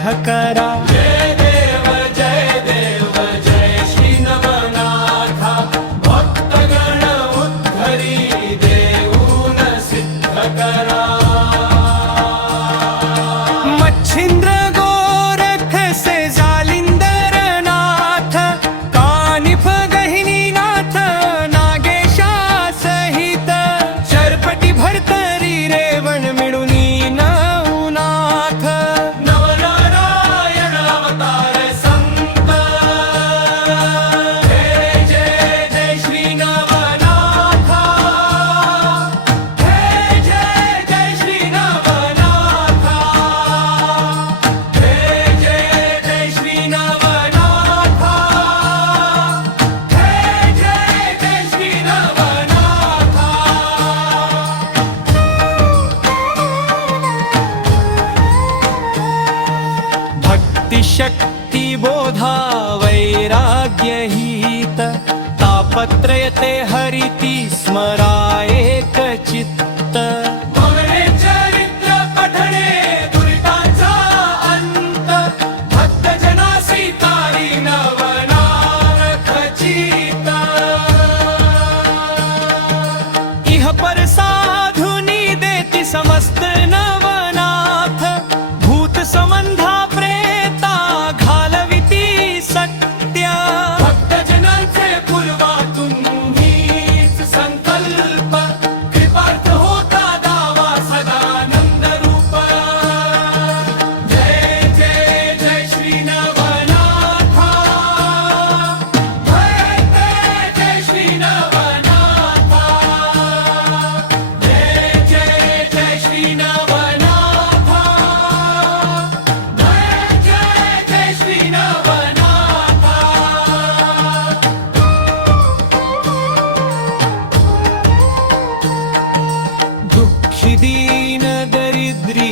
ಸಹಕಾರ वैराग्यहीत तापत्रयते हरिति स्मरा